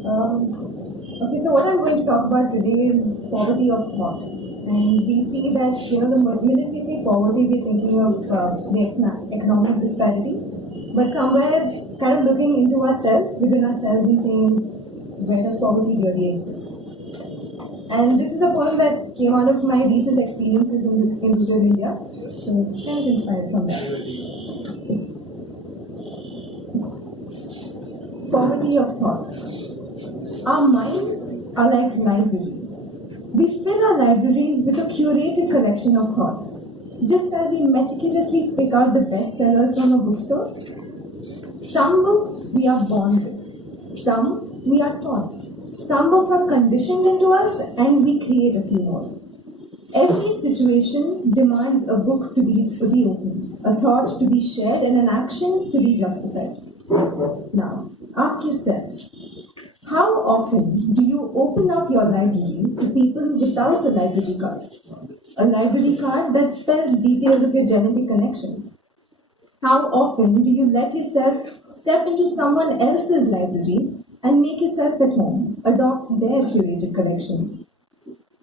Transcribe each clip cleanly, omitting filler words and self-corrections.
Okay, so what I'm going to talk about today is poverty of thought. And we see that, the minute we say poverty, we're thinking of the economic disparity. But somewhere, kind of looking into ourselves, within ourselves, and saying, where does poverty really exist? And this is a poem that came out of my recent experiences in rural India. So it's kind of inspired from that. Poverty of thought. Our minds are like libraries. We fill our libraries with a curated collection of thoughts, just as we meticulously pick out the best sellers from a bookstore. Some books we are born with, some we are taught. Some books are conditioned into us and we create a few more. Every situation demands a book to be reopened, a thought to be shared, and an action to be justified. Now, ask yourself, how often do you open up your library to people without a library card? A library card that spells details of your genetic connection. How often do you let yourself step into someone else's library and make yourself at home, adopt their curated collection?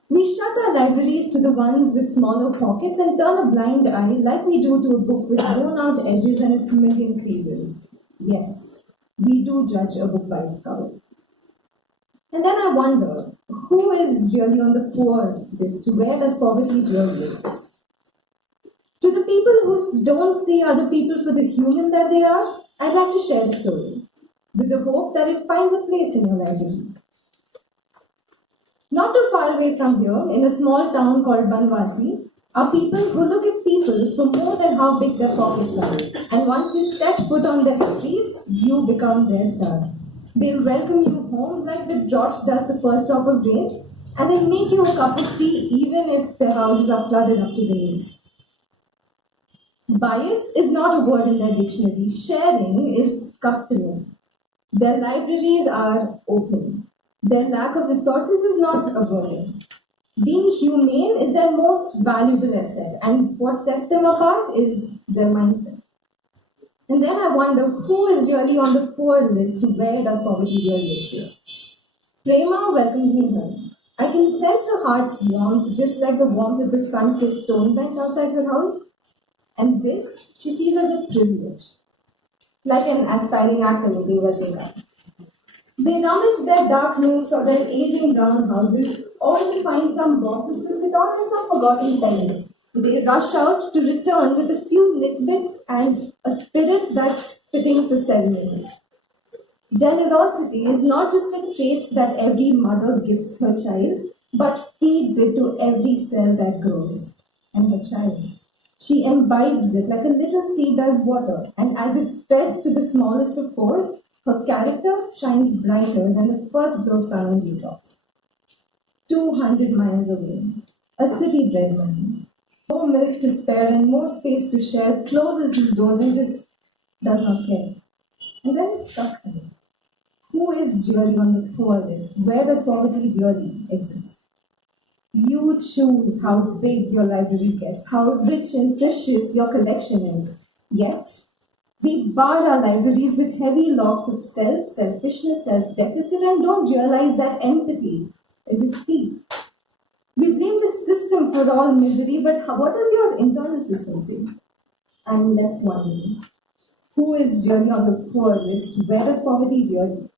We shut our libraries to the ones with smaller pockets and turn a blind eye like we do to a book with worn-out edges and its million creases. Yes, we do judge a book by its cover. And then I wonder, who is really on the poor list? Where does poverty really exist? To the people who don't see other people for the human that they are, I'd like to share a story, with the hope that it finds a place in your library. Not too far away from here, in a small town called Banwasi, are people who look at people for more than how big their pockets are. And once you set foot on their streets, you become their star. They'll welcome you home like the drought does the first drop of rain, and they'll make you a cup of tea even if their houses are flooded up to the knees. Bias is not a word in their dictionary. Sharing is customary. Their libraries are open. Their lack of resources is not a burden. Being humane is their most valuable asset, and what sets them apart is their mindset. And then I wonder, who is really on the poor list? Where does poverty really exist? Prema welcomes me home. I can sense her heart's warmth, just like the warmth of the sun-kissed stone bench outside her house. And this she sees as a privilege, like an aspiring actor looking rushing up. They rummage their dark rooms or their aging brown houses, only to find some boxes to sit on and some forgotten pennies. They rush out to return with a few nitbits and a spirit that's fitting for ceremonies. Generosity is not just a trait that every mother gives her child, but feeds it to every cell that grows. And her child. She imbibes it like a little seed does water, and as it spreads to the smallest of pores, her character shines brighter than the first glow of sun on dewdrops. 200 miles away, a city-bred man, more milk to spare and more space to share, closes his doors and just does not care. And then it struck me. Who is really on the poor list? Where does poverty really exist? You choose how big your library gets, how rich and precious your collection is. Yet, we bar our libraries with heavy locks of self, selfishness, self-deficit, and don't realize that empathy is its peak. We blame the system for all misery, but what does your internal system say? I'm left wondering, who is really on the poor list? Where does poverty really